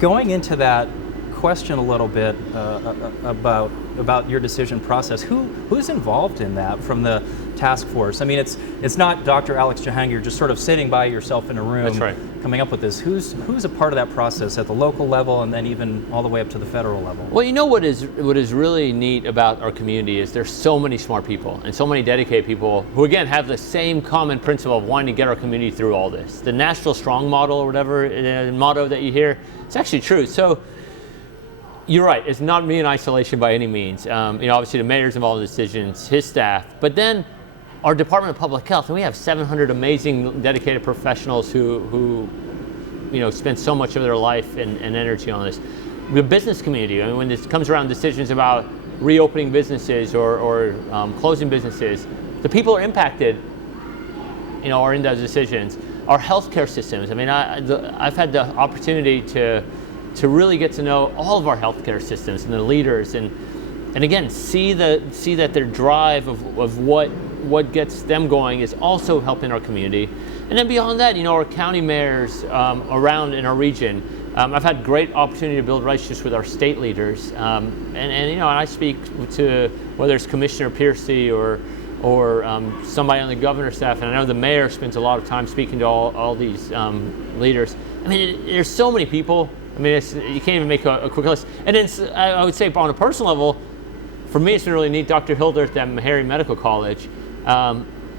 Going into that question a little bit about your decision process, who's involved in that from the task force? I mean, it's not Dr. Alex Jahangir just sort of sitting by yourself in a room. That's right. Coming up with this. Who's a part of that process at the local level and then even all the way up to the federal level? Well, you know what is really neat about our community is there's so many smart people and so many dedicated people who again have the same common principle of wanting to get our community through all this. The Nashville Strong model or whatever motto that you hear, it's actually true. So you're right, it's not me in isolation by any means. Obviously the mayor's involved in decisions, his staff, but then our Department of Public Health, and we have 700 amazing dedicated professionals who spend so much of their life and energy on this. The business community, I mean, when this comes around decisions about reopening businesses or closing businesses, the people who are impacted, are in those decisions. Our healthcare systems, I mean, I've had the opportunity to really get to know all of our healthcare systems and the leaders, and again see that their drive of what gets them going is also helping our community. And then beyond that, our county mayors around in our region, I've had great opportunity to build relationships with our state leaders, and I speak to whether it's Commissioner Piercy or somebody on the governor's staff, and I know the mayor spends a lot of time speaking to all these leaders. I mean, there's so many people. I mean, you can't even make a quick list. And then I would say on a personal level, for me, it's been really neat. Dr. Hildreth at Meharry Medical College,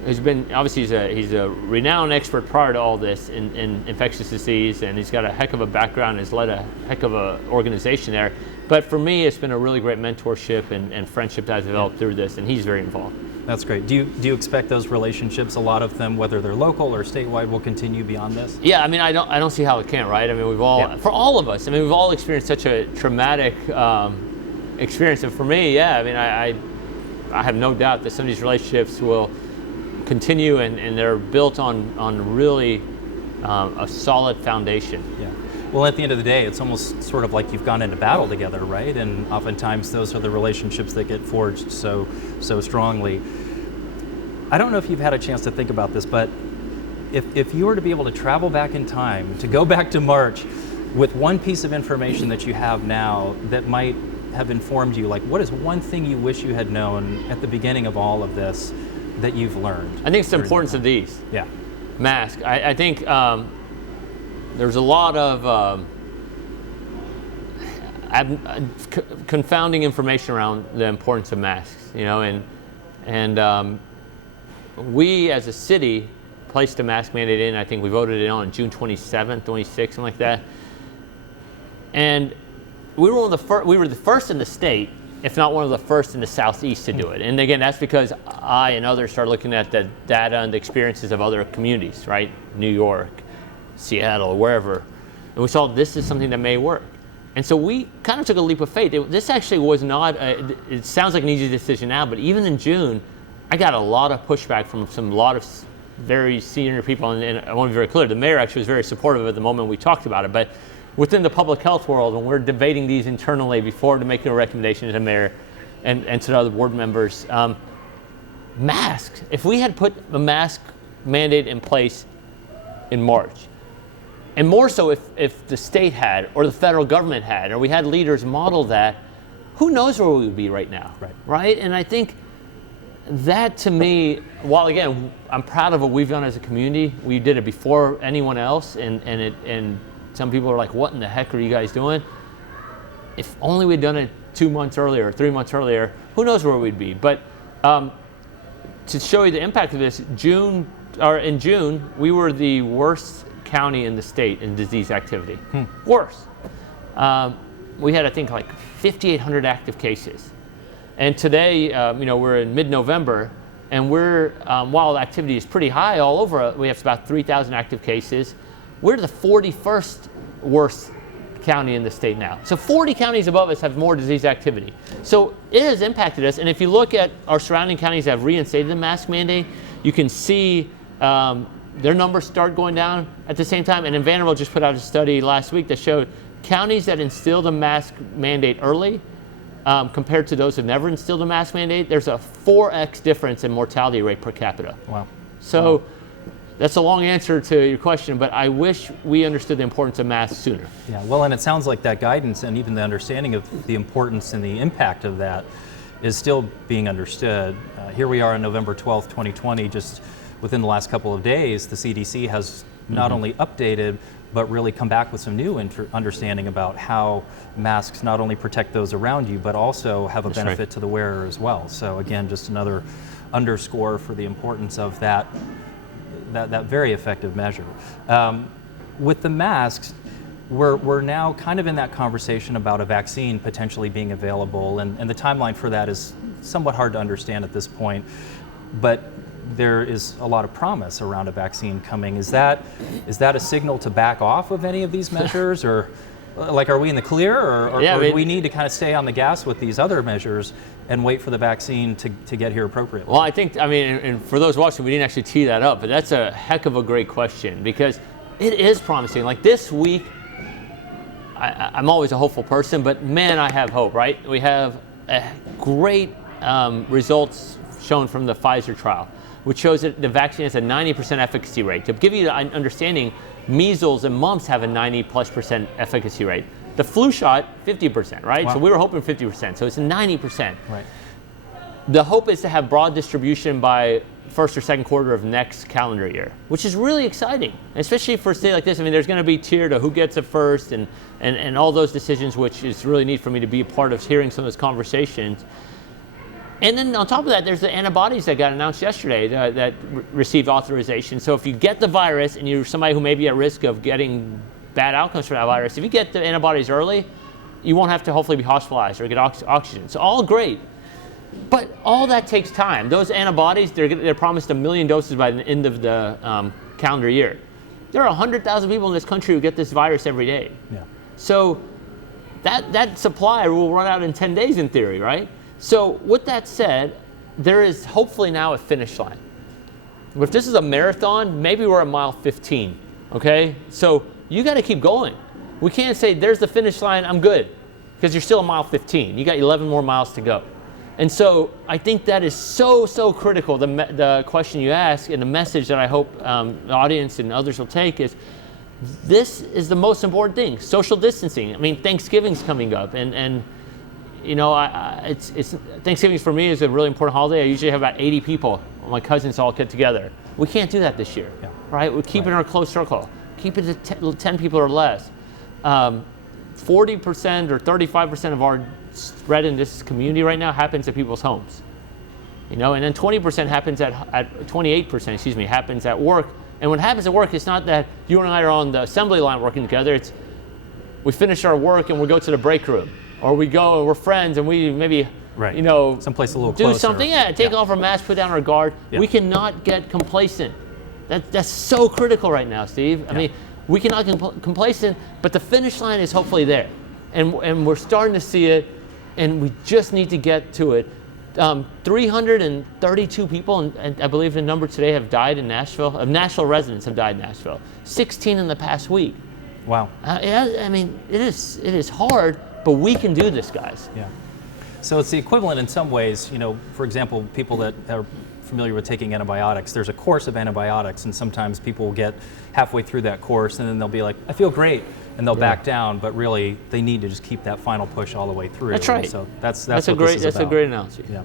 who's been, obviously he's a renowned expert prior to all this in infectious disease, and he's got a heck of a background, has led a heck of an organization there. But for me, it's been a really great mentorship and friendship that I've developed through this, and he's very involved. That's great. Do you expect those relationships, a lot of them, whether they're local or statewide, will continue beyond this? Yeah, I mean, I don't see how it can't, right? I mean, for all of us, I mean, we've all experienced such a traumatic experience, and for me, yeah, I mean, I have no doubt that some of these relationships will continue, and they're built on really a solid foundation. Yeah. Well, at the end of the day, it's almost sort of like you've gone into battle together, right? And oftentimes those are the relationships that get forged so strongly. I don't know if you've had a chance to think about this, but if you were to be able to travel back in time, to go back to March with one piece of information that you have now that might have informed you, like what is one thing you wish you had known at the beginning of all of this that you've learned? I think it's the importance of these. Yeah. Mask. I think there's a lot of confounding information around the importance of masks, and we as a city placed a mask mandate in. I think we voted it on June 27th, 26th, something like that. And we were the first in the state, if not one of the first in the Southeast to do it. And again, that's because I and others started looking at the data and the experiences of other communities, right? New York, Seattle, wherever. And we saw this is something that may work. And so we kind of took a leap of faith. This actually was not, it sounds like an easy decision now, but even in June, I got a lot of pushback from a lot of very senior people. And I want to be very clear, the mayor actually was very supportive at the moment we talked about it. But within the public health world, when we're debating these internally before making a recommendation to the mayor and to the other board members, masks. If we had put a mask mandate in place in March, and more so if the state had, or the federal government had, or we had leaders model that, who knows where we would be right now, right? And I think that to me, while again, I'm proud of what we've done as a community, we did it before anyone else, and some people are like, what in the heck are you guys doing? If only we'd done it 2 months earlier, or 3 months earlier, who knows where we'd be. But to show you the impact of this, in June, we were the worst county in the state in disease activity. Worst. We had, I think, like 5,800 active cases. And today, we're in mid-November, and we're, while activity is pretty high all over, we have about 3,000 active cases. We're the 41st worst county in the state now. So 40 counties above us have more disease activity. So it has impacted us. And if you look at our surrounding counties that have reinstated the mask mandate, you can see their numbers start going down at the same time. And then Vanderbilt just put out a study last week that showed counties that instilled a mask mandate early compared to those that never instilled a mask mandate, there's a 4x difference in mortality rate per capita. Wow. So that's a long answer to your question, but I wish we understood the importance of masks sooner. Yeah, well, and it sounds like that guidance and even the understanding of the importance and the impact of that is still being understood. Here we are on November 12th, 2020, just within the last couple of days, the CDC has not only updated, but really come back with some new understanding about how masks not only protect those around you, but also have a benefit to the wearer as well. So again, just another underscore for the importance of that very effective measure. With the masks, we're now kind of in that conversation about a vaccine potentially being available, and the timeline for that is somewhat hard to understand at this point, but there is a lot of promise around a vaccine coming. Is that a signal to back off of any of these measures, or like, are we in the clear, or do we need to kind of stay on the gas with these other measures and wait for the vaccine to get here appropriately? Well, I think, and for those watching, we didn't actually tee that up, but that's a heck of a great question, because it is promising. Like this week, I'm always a hopeful person, but man, I have hope, right? We have great results shown from the Pfizer trial, which shows that the vaccine has a 90% efficacy rate. To give you an understanding, measles and mumps have a 90+% efficacy rate. The flu shot, 50%, right? Wow. So we were hoping 50%, so it's 90%. Right. The hope is to have broad distribution by first or second quarter of next calendar year, which is really exciting, especially for a state like this. I mean, there's going to be tiered to who gets it first and all those decisions, which is really neat for me to be a part of hearing some of those conversations. And then on top of that, there's the antibodies that got announced yesterday that received authorization. So if you get the virus and you're somebody who may be at risk of getting bad outcomes from that virus, if you get the antibodies early, you won't have to hopefully be hospitalized or get oxygen. So all great. But all that takes time. Those antibodies, they're promised 1 million doses by the end of the calendar year. There are 100,000 people in this country who get this virus every day. Yeah. So that supply will run out in 10 days in theory, right? So with that said, there is hopefully now a finish line. If this is a marathon, maybe we're at mile 15, okay? So you got to keep going. We can't say there's the finish line, I'm good, because you're still at mile 15. You got 11 more miles to go. And so I think that is so critical, the question you ask, and the message that I hope the audience and others will take is, this is the most important thing, social distancing. I mean, Thanksgiving's coming up, and you know, Thanksgiving for me is a really important holiday. I usually have about 80 people, my cousins all get together. We can't do that this year, right? We're keeping our close circle. Keep it to 10 people or less. 40% or 35% of our spread in this community right now happens at people's homes. You know, and then 20% happens at 28%, happens at work. And what happens at work, it's not that you and I are on the assembly line working together. It's we finish our work and we go to the break room. Or we go and we're friends and we maybe, you know, someplace a little do closer. something. Take off our mask, put down our guard. We cannot get complacent. That's so critical right now, Steve. I mean, we cannot get complacent, but the finish line is hopefully there. And we're starting to see it, and we just need to get to it. 332 people, and I believe the number today, have died in Nashville. Of Nashville residents have died in Nashville. 16 in the past week. Wow. I mean, it is hard, but we can do this, guys. Yeah. So it's the equivalent in some ways, you know, for example, people that are familiar with taking antibiotics, there's a course of antibiotics, and sometimes people will get halfway through that course and then they'll be like, I feel great, and they'll back down, but really they need to just keep that final push all the way through. That's right. So that's a what great this is about. That's a great analogy. Yeah.